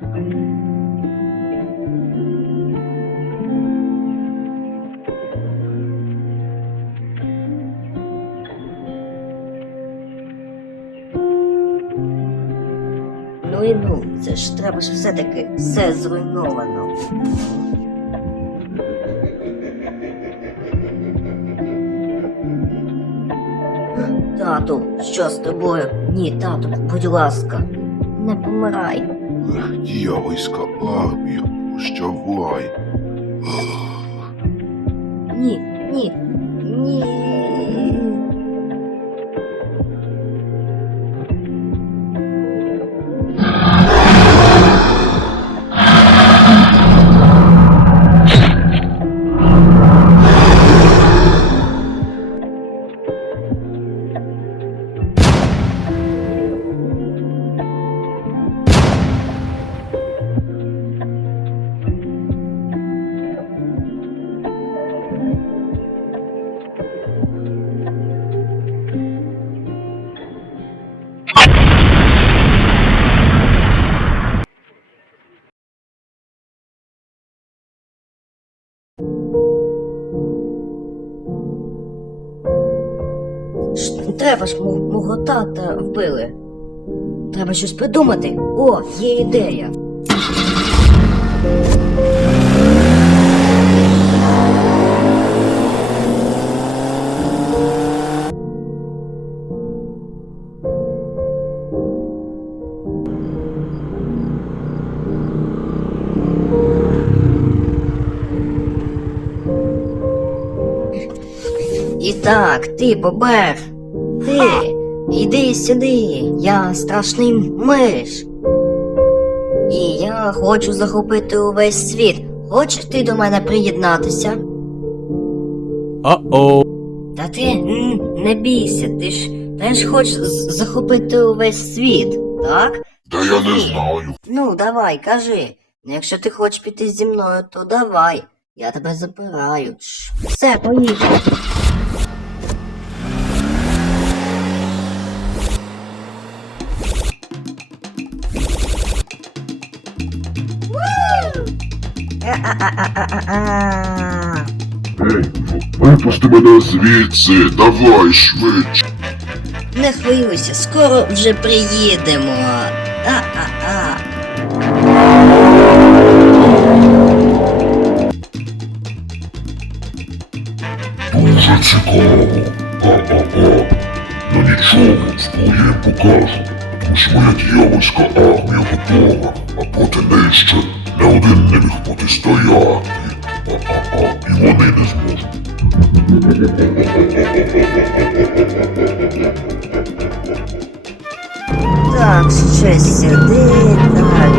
Ну і ну, це ж треба ж все-таки все зруйновано. Тату, що з тобою? Ні, тату, будь ласка, не помирай. Діявольська Дьявольська армія, прощавай. Ні, ні, ні. Треба ж мо- мого тата вбили. Треба щось придумати. О, є ідея. І так, ти, Бобер, ти, іди сюди, я страшний миш. І я хочу захопити увесь світ. Хочеш ти до мене приєднатися? Uh-oh. Та ти не бійся, ти ж теж хочеш захопити увесь світ, так? Та я не знаю. Ну, давай, кажи. Ну, Якщо ти хочеш піти зі мною, то давай. Я тебе забираю. Все, поїхали. Випусти мене звідси, давай швидше. Не хвилюйся, скоро вже приїдемо. А-а-а. Дуже цікаво. А-а-а. Ну нічого, я покажу. Тому що моя дьявольська армія готова, а проти неї ще не один не міг протистояти. А-а-а. І вони не зможуть. Так, ще сюди, так.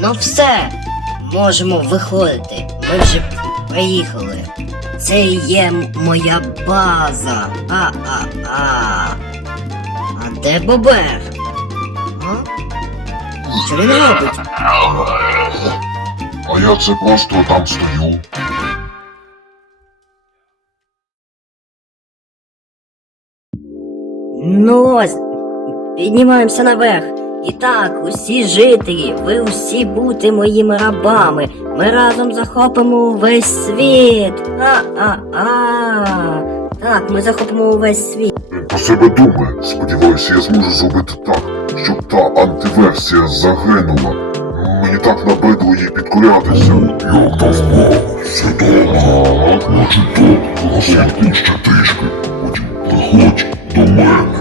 Ну все, можемо виходити. Ми вже приїхали. Це є моя база. А-а-а. Де Бобер? А? Що він робить? А я це просто там стою. Ну ось, піднімаємося наверх. І так, усі жителі, ви усі будете моїми рабами. Ми разом захопимо увесь світ. А-а-а. Так, ми захопимо увесь світ. Про себе думає. Сподіваюся, я зможу зробити так, щоб та антиверсія загинула. Мені так набридло їй підкорятися. Як там справа? Все добре. Значить добре. Розсвітлю ще трішки. Потім приходь до мене.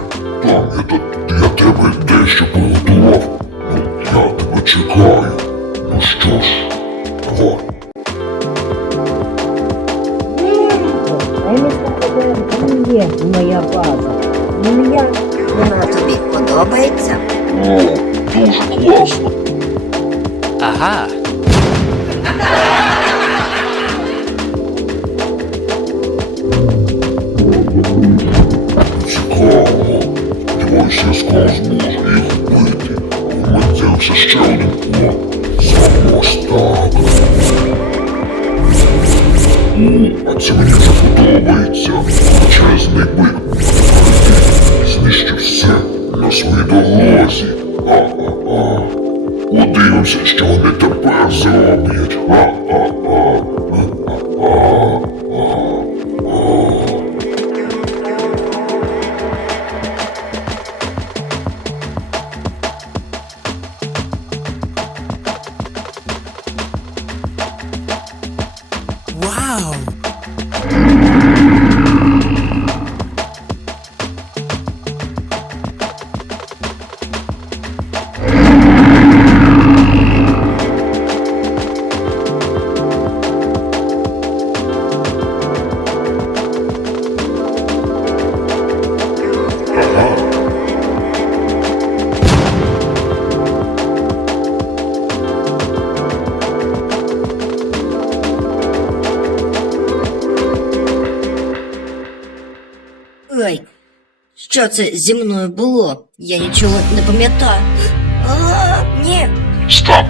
Є моя база. Вона тобі подобається? О, дуже класно. Aha. Подобається. Величезний бик. Знищив все на своїй дорозі. Ха-ха-ха. Подивимося, що вони тепер зроблять. Ха-ха-ха. Wow! Що це зі мною було? Я нічого не пам'ятаю. Ні. Стоп!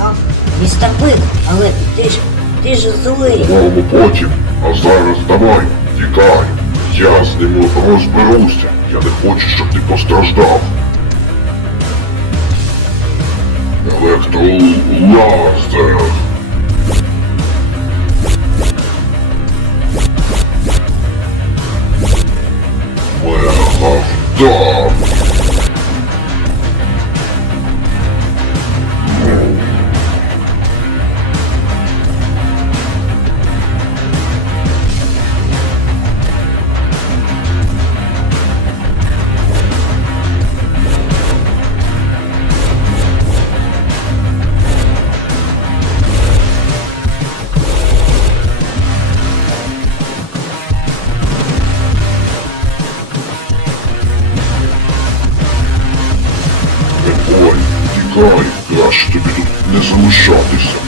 А, містер Бик, але ти ж ти ж злий. Поговоримо потім, а зараз давай, тікай. Я з ними розберуся. Я не хочу, щоб ти постраждав. Електролазер. die. Тікай, краще тобі тут не залишатися.